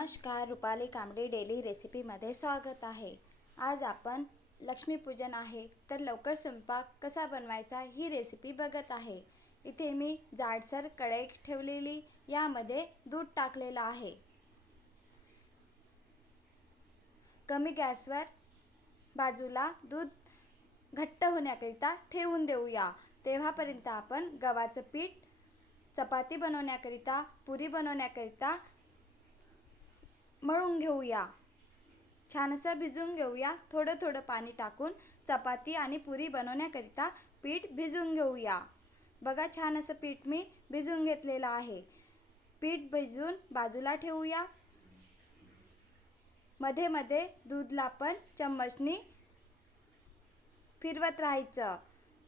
नमस्कार, रुपाली कांबळे डेली रेसिपीमध्ये स्वागत आहे। आज आपण लक्ष्मीपूजन आहे तर लवकर स्वयंपाक कसा बनवायचा ही रेसिपी बघत आहे। इथे मी जाडसर कढई ठेवलेली, यामध्ये दूध टाकलेलं आहे। कमी गॅसवर बाजूला दूध घट्ट होण्याकरिता ठेवून देऊया। तेव्हापर्यंत आपण गव्हाचं पीठ चपाती बनवण्याकरिता, पुरी बनवण्याकरिता मळून घेऊया। छान असं भिजवून घेऊया। थोडं थोडं पाणी टाकून चपाती आणि पुरी बनवण्याकरिता पीठ भिजवून घेऊया। बघा, छान असं पीठ मी भिजवून घेतलेलं आहे। पीठ भिजवून बाजूला ठेवूया। मध्ये मध्ये दूधला पण चम्मचनी फिरवत राहायचं,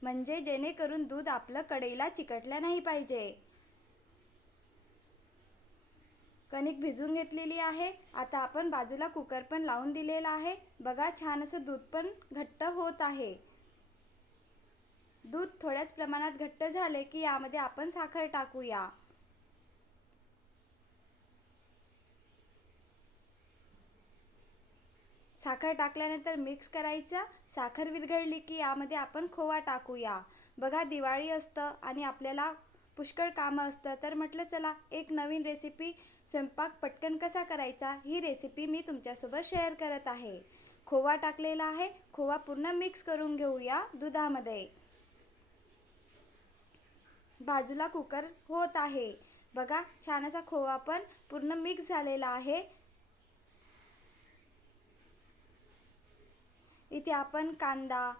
म्हणजे जेणेकरून दूध आपलं कढईला चिकटलं नाही पाहिजे। कणिक भिजवून घेतलेली आहे। आता आपण बाजूला कुकर पण लावून दिलेला आहे। बघा, छान असं दूध पण घट्ट होत आहे। दूध थोड्याच प्रमाणात घट्ट झाले की यामध्ये आपण साखर टाकूया। साखर टाकल्यानंतर मिक्स करायचं। साखर विरघळली की यामध्ये आपण खोवा टाकूया। बघा, दिवाळी असतं आणि आपल्याला पुष्कळ कामं असतं, तर म्हटलं चला एक नवीन रेसिपी, स्वयंपाक पटकन कसा करायचा ही रेसिपी मी तुमच्यासोबत शेअर करत आहे। खोवा टाकलेला आहे। खोवा पूर्ण मिक्स करून घेऊया दुधामध्ये। बाजूला कुकर होत आहे। बघा, छान असा खोवा पण पूर्ण मिक्स झालेला आहे। इथे आपण कांदा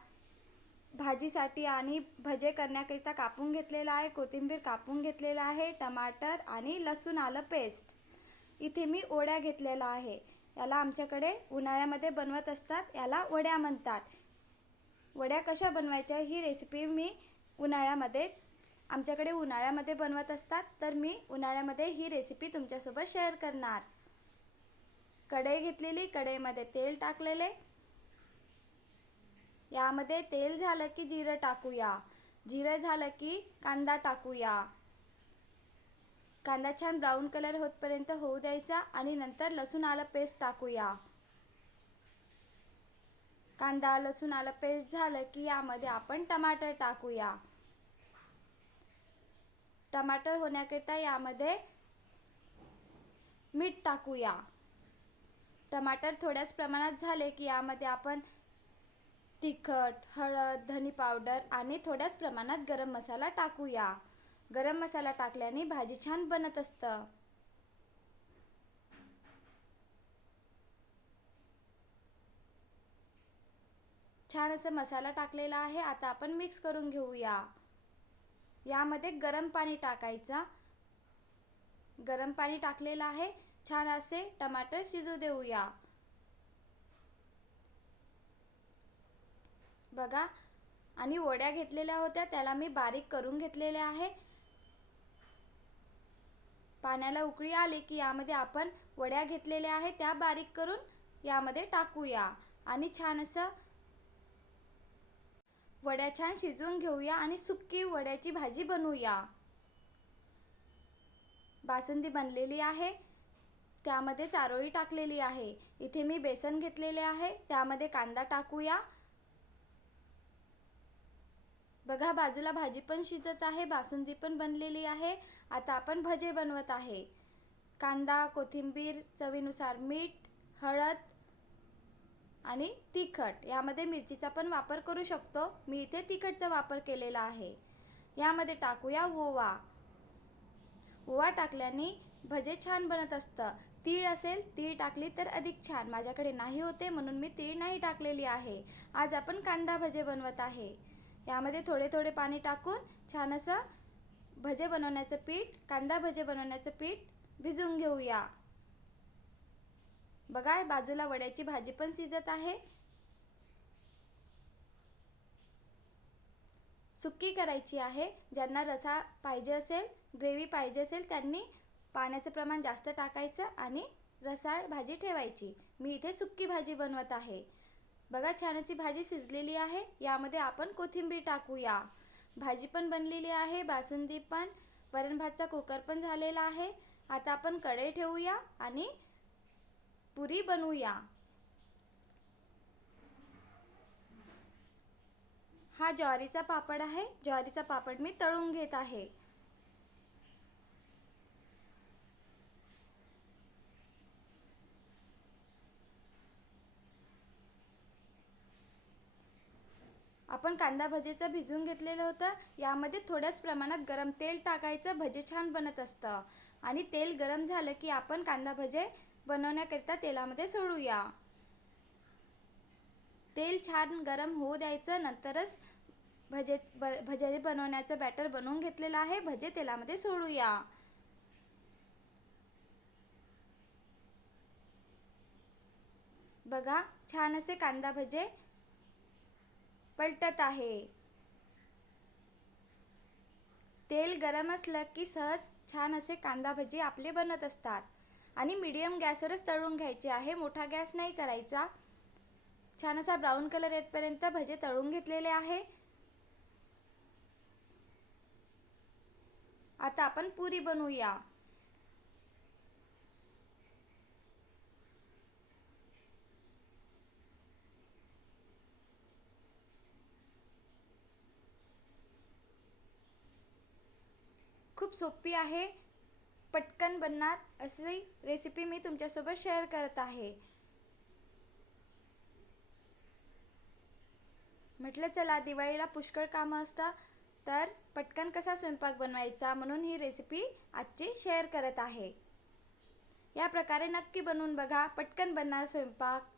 भाजीसाठी आणि भजे करण्याकरिता कापून घेतलेला आहे। कोथिंबीर कापून घेतलेला आहे। टमाटर आणि लसूण आलं पेस्ट। इथे मी वड्या घेतलेला आहे। याला आमच्याकडे उन्हाळ्यामध्ये बनवत असतात, याला वड्या म्हणतात। वड्या कशा बनवायच्या ही रेसिपी मी आमच्याकडे उन्हाळ्यामध्ये बनवत असतात, तर मी उन्हाळ्यामध्ये ही रेसिपी तुमच्यासोबत शेअर करणार। कढई घेतलेली, कढईमध्ये तेल टाकलेले। यामध्ये तेल झालं की जिरं टाकूया। जिरं झालं की कांदा टाकूया। कांदा छान ब्राऊन कलर होतपर्यंत होऊ द्यायचा आणि नंतर लसूण आलं पेस्ट टाकूया। कांदा लसूण आलं पेस्ट झालं की यामध्ये आपण टमाटर टाकूया। टमाटर होण्याकरिता यामध्ये मीठ टाकूया। टमाटर थोड्याच प्रमाणात झाले की यामध्ये आपण तिखट, हळद, धनी पावडर आणि थोड्याच प्रमाणात गरम मसाला टाकूया। गरम मसाला टाकल्याने भाजी छान बनत असतं। छान असं मसाला टाकलेला आहे। आता आपण मिक्स करून घेऊया। यामध्ये गरम पाणी टाकायचं। गरम पाणी टाकलेलं आहे। छान असे टमाटर शिजू देऊया। बघा, आणि वड्या घेतलेल्या होत्या त्याला मी बारीक करून घेतलेले आहे। पाण्याला उकळी आली की यामध्ये आपण वड्या घेतलेल्या आहेत त्या बारीक करून यामध्ये टाकूया आणि छान असं वड्या छान शिजवून घेऊया आणि सुक्की वड्याची भाजी बनवूया। बासुंदी बनलेली आहे, त्यामध्ये चारोळी टाकलेली आहे। इथे मी बेसन घेतलेले आहे, त्यामध्ये कांदा टाकूया। बघा, बाजूला भाजी पण शिजत आहे, बासुंदी पण बनलेली आहे। आता आपण भजे बनवत आहे। कांदा, कोथिंबीर, चवीनुसार मीठ, हळद आणि तिखट। यामध्ये मिरचीचा पण वापर करू शकतो, मी इथे तिखटचा वापर केलेला आहे। यामध्ये टाकूया ओवा। ओवा टाकल्याने भजे छान बनत असतं। तीळ असेल, तीळ टाकली तर अधिक छान। माझ्याकडे नाही होते म्हणून मी तीळ नाही टाकलेली आहे। आज आपण कांदा भजे बनवत आहे। यामध्ये थोडे थोडे पाणी टाकून छान असं कांदा भजे बनवण्याचं पीठ भिजवून घेऊया। बघा, बाजूला वड्याची भाजी पण शिजत आहे। सुक्की करायची आहे। ज्यांना रसा पाहिजे असेल, ग्रेव्ही पाहिजे असेल, त्यांनी पाण्याचं प्रमाण जास्त टाकायचं आणि रसाळ भाजी ठेवायची। मी इथे सुक्की भाजी बनवत आहे। बघा, छान अशी भाजी शिजलेली आहे। यामध्ये आपण कोथिंबीर टाकूया। भाजी पण बनलेली आहे, बासुंदी पण, वरण भातचा कुकर पण झालेला आहे। आता आपण कढई ठेवूया आणि पुरी बनवूया. हा ज्वारीचा पापड आहे. ज्वारीचा पापड मी तळून घेत आहे. आपण कांदा भजीचं भिजवून घेतलेलं होतं. यामध्ये थोड्याच प्रमाणात गरम तेल टाकायचं. भजे छान बनत असतं. आणि तेल गरम झालं की आपण कांदा भजे बनवण्याकरिता तेलामध्ये सोडूया. तेल छान गरम होऊ द्यायचं. नंतरच भजे बनवण्याचं बॅटर बनवून घेतलेलं आहे. भजे तेलामध्ये सोडूया. बघा, छान असे कांदा भजे पलटत आहे. तेल गरम असलं की सहज छान असे कांदा भजी आपले बनत असतात. आणि मीडियम गॅसवरच तळून घ्यायचे आहे. मोठा गॅस नाही करायचा. छान असा ब्राऊन कलर येतपर्यंत भजे तळून घेतलेले आहे. आता आपण पुरी बनवूया. खूप सोपी आहे. पटकन बनणार अशी रेसिपी मी तुमच्यासोबत शेअर करत आहे. म्हटलं चला, दिवाळीला पुष्कळ कामं असतात, तर पटकन कसा स्वयंपाक बनवायचा म्हणून ही रेसिपी आजची शेअर करत आहे. या प्रकारे नक्की बनवून बघा. पटकन बनणार स्वयंपाक.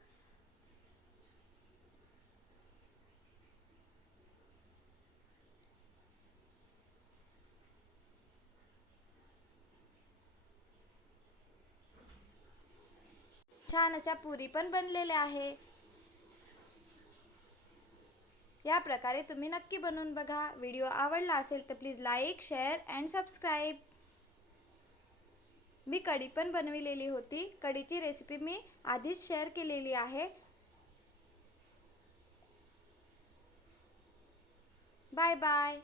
छान अशा पुरी पण बनलेल्या आहे. या प्रकारे तुम्ही नक्की बनवून बघा. व्हिडिओ आवडला असेल तर please like, share and subscribe. मी कढी पण बनविलेली होती. कढीची रेसिपी मी आधीच शेअर केलेली आहे. Bye bye.